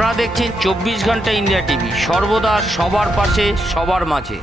আপনারা দেখছেন চব্বিশ ঘণ্টা ইন্ডিয়া টিভি। সর্বদা সবার পাশে, সবার মাঝে।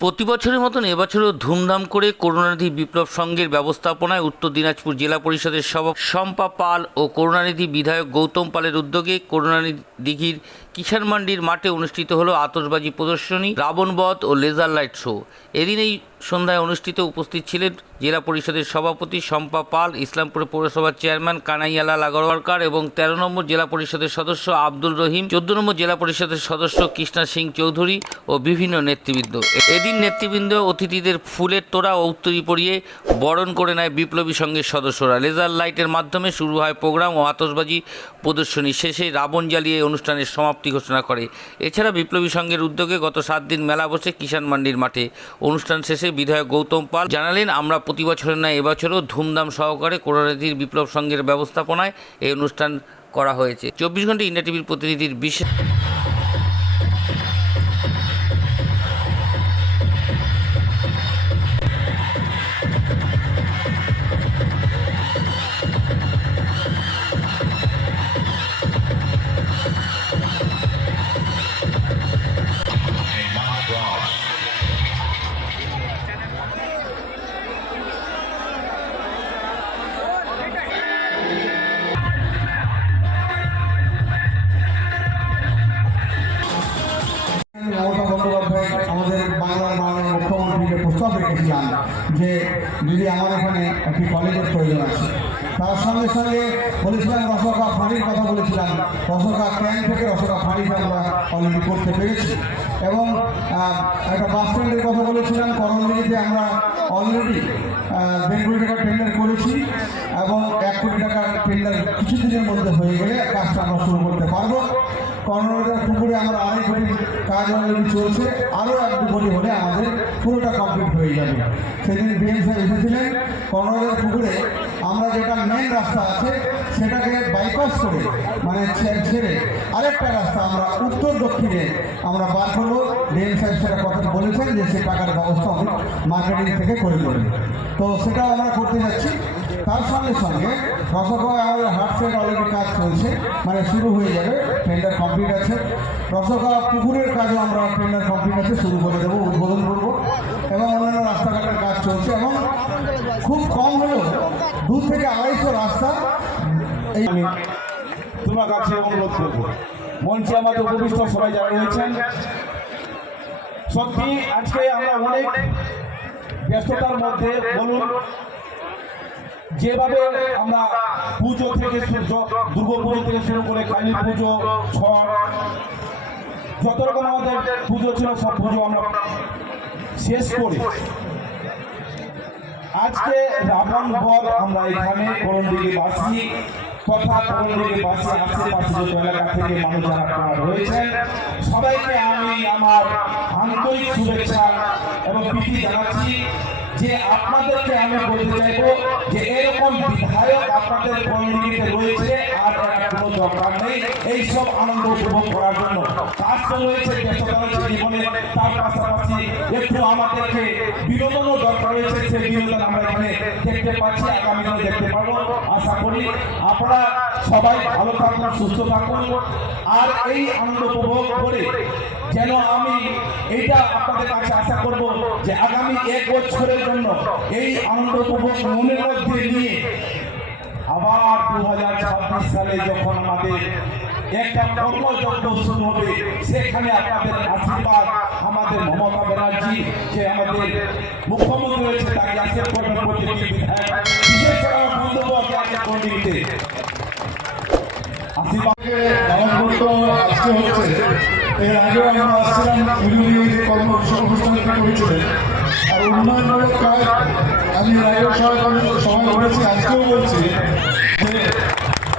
প্রতি বছরের মতন এবছরও ধুমধাম করে করুণানিধি বিপ্লব সংঘের ব্যবস্থাপনায় উত্তর দিনাজপুর জেলা পরিষদের সভা শম্পা পাল ও করুণানিধি বিধায়ক গৌতম পালের উদ্যোগে করুণানিধি দিঘির কিষাণ মান্ডির মাঠে অনুষ্ঠিত হলো আতশবাজি প্রদর্শনী রাবণবধ ও লেজার লাইট শো। এদিন এই সন্ধ্যায় অনুষ্ঠিত উপস্থিত ছিলেন জেলা পরিষদের সভাপতি শম্পা পাল, ইসলামপুর পৌরসভার চেয়ারম্যান কানাইয়ালাল আগরওয়ালকার এবং তেরো নম্বর জেলা পরিষদের সদস্য আব্দুল রহিম, চোদ্দ নম্বর জেলা পরিষদের সদস্য কৃষ্ণা সিং চৌধুরী ও বিভিন্ন নেতৃবৃন্দ। এদিন নেতৃবৃন্দ অতিথিদের ফুলের তোড়া ও উত্তরি পরিয়ে বরণ করে নেয় বিপ্লবী সংঘের সদস্যরা। লেজার লাইটের মাধ্যমে শুরু হয় প্রোগ্রাম ও আতশবাজি প্রদর্শনী। শেষে রাবণ জ্বালিয়ে অনুষ্ঠানের সমাপ্তি ঘোষণা করে। এছাড়া বিপ্লবী সংঘের উদ্যোগে গত সাত দিন মেলা বসে কিষাণ মান্ডির মাঠে। অনুষ্ঠান শেষে বিধায়ক গৌতম পাল জানালেন, আমরা প্রতি বছরের নয় এবছরও ধুমধাম সহকারে করুণানিধির বিপ্লব সংঘের ব্যবস্থাপনায় এই অনুষ্ঠান করা হয়েছে। চব্বিশ ঘণ্টা ইন্ডিয়া টিভির প্রতিনিধির বিশেষ যে যদি আমার এখানে একটি কলেজের প্রয়োজন আছে। তার সঙ্গে সঙ্গে বলেছিলাম রসকা ফাঁড়ির কথা বলেছিলাম। রসকা ক্যাম্প থেকে রসকা ফাঁড়ি আমরা অলরেডি করতে পেরেছি। এবং একটা বাস স্ট্যান্ডের কথা বলেছিলাম করণদিঘিতে আমরা অলরেডি দেড় কোটি টাকার টেন্ডার করেছি এবং এক কোটি টাকার টেন্ডার কিছুদিনের মধ্যে হয়ে গেলে কাজটা আমরা শুরু করতে পারব। কর্ণাটকের পুকুরে আমরা আড়াই কোটি কাজ অলরেডি চলছে। আরও এক দু কোটি হলে আমাদের পুরোটা কমপ্লিট হয়ে যাবে। সেদিন বিএম স্যার এসেছিলেন। কর্ণাটকের পুকুরে আমরা যেটা মেন রাস্তা আছে, সেটাকে বাইপাস করে মানে ছেড়ে আরেকটা রাস্তা আমরা উত্তর দক্ষিণে আমরা বার করব। বিএম সাহেব সেটা কথা বলেছেন যে সে টাকার ব্যবস্থা আমি মার্কেটিং থেকে করে দেবেন তো সেটাও আমরা করতে যাচ্ছি। তার সঙ্গে সঙ্গে রসগোয়া আমাদের হাটসেট অলরেডি কাজ চলছে মানে শুরু হয়ে যাবে টেন্ডার কমপ্লিট আছে। রসগোয়া পুকুরের কাজও আমরা টেন্ডার কমপ্লিট আছে, শুরু করে দেবো, উদ্বোধন করব। এবং অন্যান্য রাস্তাঘাটের কাজ চলছে এবং খুব কম হলেও দু থেকে আড়াইশো রাস্তা। এই আমি তোমার কাছে অনুরোধ করব। মঞ্চে আমাদের উপবিষ্ট সবাই যারা রয়েছেন, সত্যি আজকে আমরা অনেক ব্যস্ততার মধ্যে বলুন, যেভাবে আমরা পুজো থেকে সূর্য, দুর্গা পুজো থেকে শুরু করে কালী পুজো, ছট, যত রকম আমাদের পুজো ছিল, সব পুজো আমরা শেষ করে। আজকে রাবণ বধ আমরা এখানে করণদিঘি বাসি কথা করণদিঘি বাসি আশেপাশে যত এলাকা থেকে মানুষ যারা আপনারা রয়েছেন, সবাইকে আমি আমার আন্তরিক শুভেচ্ছা এবং প্রীতি জানাচ্ছি। যে আপনাদেরকে আমি বলতে চাইব যে এরকম বিধায়ক আপনাদের করণদিঘিতে রয়েছে, আর এর কোনো দরকার নেই। এই সব আনন্দ উপভোগ করার জন্য। কাজ তো রয়েছে ব্যস্ততা জীবনে, তার পাশাপাশি একটু আমাদেরকে বিনোদনও দরকার রয়েছে, সেই বিনোদন আমরা এখানে দেখতে পাচ্ছি, আগামী দেখতে পারব। আশা করি আপনারা সবাই ভালো থাকুন, সুস্থ থাকুন। আর এই আনন্দ উপভোগ করে যেন আমি এইটা আপনাদের কাছে আশা করব যে আগামী এক বছরের জন্য এই আনন্দ উপভোগ মনের মধ্যে নিয়ে আবার দু হাজার ছাব্বিশ সালে যখন আমাদের একটা কর্মযজ্ঞ শুরু হবে, সেখানে আপনাদের আশীর্বাদ আমাদের মমতা ব্যানার্জি, যে আমাদের মুখ্যমন্ত্রী রয়েছে, তাকে আশীর্বাদ বিশেষ করে আমার বন্ধুবর্গ আশীর্বাদ আজকে হচ্ছে এর আগেও আমরা আসছিলাম কর্মসূচি অনুষ্ঠান করেছিলেন আর উন্নয়নের কাজ আমি এর আগেও সবাই সবাই বলেছি আজকেও বলছি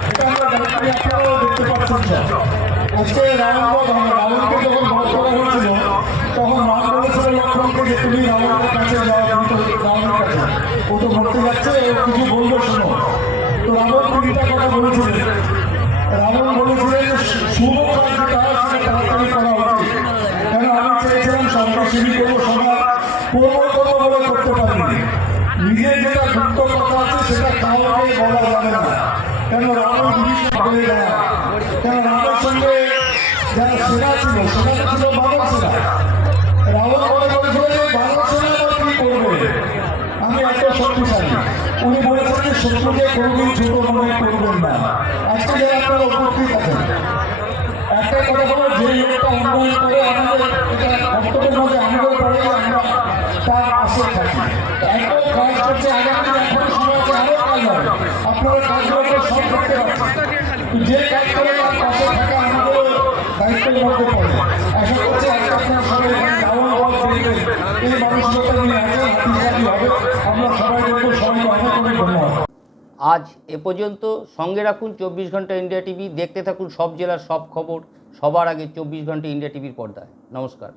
এটা আমরা দেখতে পাচ্ছেন আজকে রাবণবধ আমরা রাবণকে যখন বধ করা হয়েছিল তখন রাম বলেছিল লক্ষ্মণকে যে তুমি রাবণের কাছে যাও তুমি তো রাবণের কাছে ও তো মরতে যাচ্ছে ও কিছু বলবে শোনো তো রাবণ তিনটা কথা বলেছিলেন রাবণ বলেছিলেন যে শুভ কাজ যেটা সেটা তাড়াতাড়ি করা উচিত কেন আমি চেয়েছিলাম সন্ত্রাসী করব সবার করব করব বলে করতে পারিনি নিজের যেটা গুপ্ত আছে বলা যাবে না কেন রাবণ জিনিস বলে দেয় যারা সেনা ছিল সেখানে ছিল বানর সেনা। রাবণ মনে করেছিল যে বানর সেনা করবে? আমি এত শক্তিশালী। উনি বলেছেন যে শত্রুকে কোনোদিন ছোট মনে করবেন না। আজকে যারা আপনারা উপস্থিত আছেন, একটা কথা হলো যে লোকটা উন্নয়ন করে আমাদের এটা বক্তব্যের মধ্যে আমাদের পরে আমরা তার পাশে থাকি এত কাজ করছে আগামী এখন সময় আছে আরও কাজ হবে আপনারা কাজগুলো সব করতে পারছেন তো যে কাজ করে তার পাশে থাকা আমাদের দায়িত্বের মধ্যে পড়ে। আশা করছি আজকে আপনারা সবাই এই নিয়ে হবে। আমরা সবাই দেখব সবাইকে অনেক অনেক ধন্যবাদ। আজ এ পর্যন্ত সঙ্গে রাখুন চব্বিশ ঘণ্টা ইন্ডিয়া টিভি। দেখতে থাকুন সব জেলার সব খবর। সবার আগে চব্বিশ ঘণ্টা ইন্ডিয়া টিভির পর্দায়। নমস্কার।